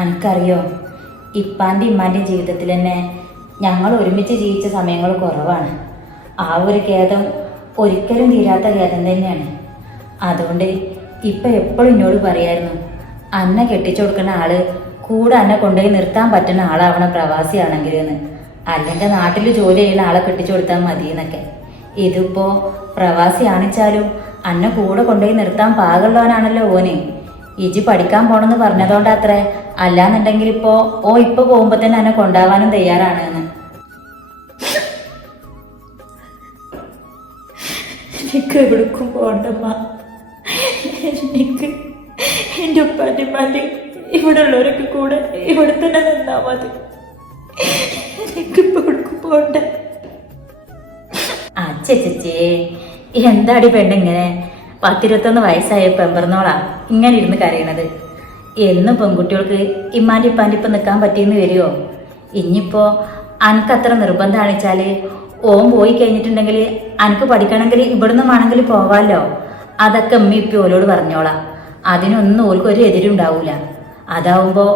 എനിക്കറിയോ, ഇപ്പാൻ്റെ ഇമ്മാൻ്റെ ജീവിതത്തിൽ തന്നെ ഞങ്ങൾ ഒരുമിച്ച് ജീവിച്ച സമയങ്ങൾ കുറവാണ്. ആ ഒരു ഖേദം ഒരിക്കലും തീരാത്ത ഖേദം തന്നെയാണ്. അതുകൊണ്ട് ഇപ്പം എപ്പോഴും എന്നോട് പറയായിരുന്നു, അന്നെ കെട്ടിച്ചു കൊടുക്കുന്ന ആള് കൂടെ അന്നെ കൊണ്ടുപോയി നിർത്താൻ പറ്റുന്ന ആളാവണം പ്രവാസിയാണെങ്കിൽ എന്ന്. അല്ലെങ്കിൽ നാട്ടിൽ ജോലി ചെയ്യുന്ന ആളെ കെട്ടിച്ചു കൊടുത്താൽ മതി എന്നൊക്കെ. ഇതിപ്പോൾ പ്രവാസിയാണിച്ചാലും അന്നെ കൂടെ കൊണ്ടുപോയി നിർത്താൻ പാകമുള്ളവനാണല്ലോ ഓന്. ഇജി പഠിക്കാൻ പോണെന്ന് പറഞ്ഞതുകൊണ്ടത്രേ, അല്ലാന്നുണ്ടെങ്കിൽ ഇപ്പൊ പോകുമ്പോ തന്നെ എന്നെ കൊണ്ടാവാനും തയ്യാറാണ് എന്ന്. എനിക്ക് എവിടേക്കും പോകണ്ടമ്മ. എനിക്ക് എൻ്റെ ഉപ്പാൻ്റെ ഉമ്മാൻ്റെ ഇവിടെ ഉള്ളവരൊക്കെ കൂടെ ഇവിടെ തന്നെ നിന്നാ മതി. എനിക്കിപ്പോ എവിടേക്കും പോകണ്ട. അച്ചേ, എന്താടി പെണ്ണിങ്ങനെ 10-21 വയസ്സായ പെമ്പറന്നോളാ ഇങ്ങനെ ഇരുന്ന് കരയണത്? എന്നും പെൺകുട്ടികൾക്ക് ഇമ്മാൻ്റെ ഇപ്പാൻ്റെ ഇപ്പം നിൽക്കാൻ പറ്റിയെന്ന് വരുമോ? ഇനിയിപ്പോ അനക്കത്ര നിർബന്ധമാണിച്ചാല് ഓൻ പോയി കഴിഞ്ഞിട്ടുണ്ടെങ്കിൽ അനക്ക് പഠിക്കണമെങ്കിൽ ഇവിടുന്ന് വേണമെങ്കിൽ പോവാല്ലോ. അതൊക്കെ ഉമ്മ ഇപ്പം ഓലോട് പറഞ്ഞോളാം. അതിനൊന്നും ഓൽക്കൊരു എതിരുണ്ടാവൂല. അതാവുമ്പോ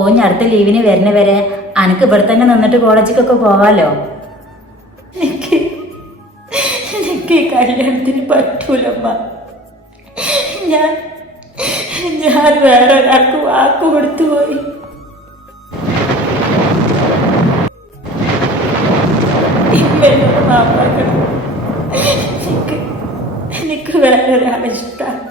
ഓൻ അടുത്ത ലീവിന് വരുന്ന വരെ അനക്ക് ഇവിടെ തന്നെ നിന്നിട്ട് കോളേജിക്കൊക്കെ പോവാല്ലോ. എനിക്ക് ഈ കല്യാണത്തിന് പറ്റൂലമ്മ. ഞാൻ വേറെ ഒരാൾക്ക് വാക്ക് കൊടുത്തു പോയി. മാപ്പാക്കണം. എനിക്ക് വേറെ ഒരാളിഷ്ടമാണ്.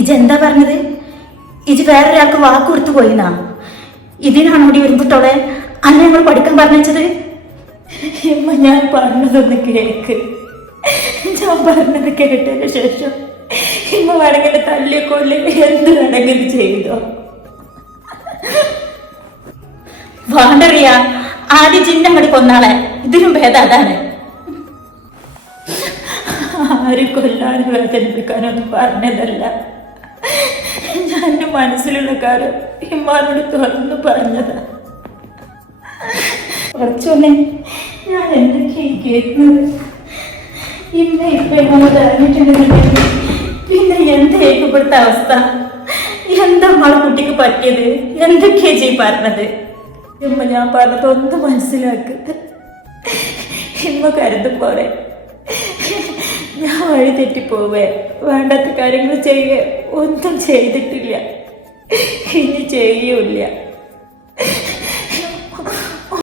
ഇജെന്താ പറഞ്ഞത്? ഇജ് വേറൊരാൾക്ക് വാക്ക് കൊടുത്തു പോയിന്നാ? ഇതിനാണോ ഇവിടെ വരുമ്പോട്ടോളെ അന്ന് ഞങ്ങൾ പഠിക്കാൻ പറഞ്ഞത്? ഞാൻ പറഞ്ഞതൊന്ന് കേക്ക്. ഞാൻ പറഞ്ഞത് കേട്ടതിന് ശേഷം വേണമെങ്കിൽ തല്ലിക്കൊല്ലി എന്ത് വേണമെങ്കിലും ചെയ്തോ. വേണ്ടറിയ, ആദ്യം ചിന്നങ്ങടി കൊന്നാളെ. ഇതിനും ഭേദം അതാണ്. ആരും കൊല്ലാനും വേദനിപ്പിക്കാനൊന്നും പറഞ്ഞതല്ല. ഞാൻ എൻ്റെ മനസ്സിലുള്ള കാര്യം ഇമ്മാനോട് തുറന്നു പറഞ്ഞതാ. കുറച്ചൊന്നെ ഞാൻ എന്തൊക്കെയാ കേൾക്കുന്നത്. ഇപ്പൊ ഇങ്ങോട്ട് അറിഞ്ഞിട്ടുണ്ടെന്നുണ്ടെങ്കിൽ പിന്നെ എന്തായിരിക്കും ഇപ്പോഴത്തെ അവസ്ഥ? എന്താ നമ്മളെ കുട്ടിക്ക് പറ്റിയത്? എന്തൊക്കെയാ ചെയ് പറഞ്ഞത്? ഞാൻ പറഞ്ഞതൊന്നും മനസ്സിലാക്കുന്നത്. കരുതും പോലെ ഞാൻ വഴി തെറ്റിപ്പോവേ, വേണ്ടാത്ത കാര്യങ്ങൾ ചെയ്യുക ഒന്നും ചെയ്തിട്ടില്ല, ഇനി ചെയ്യൂല്ല.